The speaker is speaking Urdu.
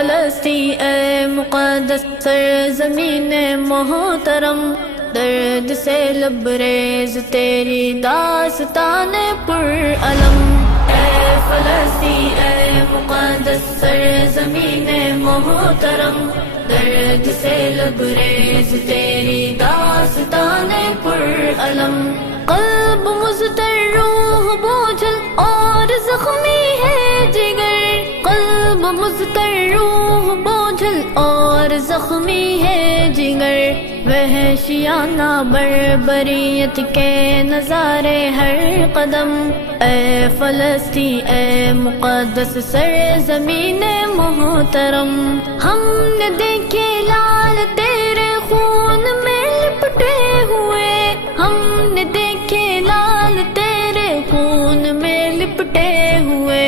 فلسطین اے مقدس سرزمین محترم، درد سے لبریز تیری داستان پرعلم۔ اے فلسطین اے مقدس سرزمین محترم، درد سے لبریز تیری داستان پرعلم۔ قلب مضطر روح بوجھل اور زخمی ہے جگر، قلب مضطر روح بوجھل اور زخمی ہے جگر، وحشیانہ بربریت کے نظارے ہر قدم۔ اے فلسطین اے مقدس سرزمین محترم، ہم نے دیکھے لال تیرے خون میں لپٹے ہوئے، ہم نے دیکھے لال تیرے خون میں لپٹے ہوئے،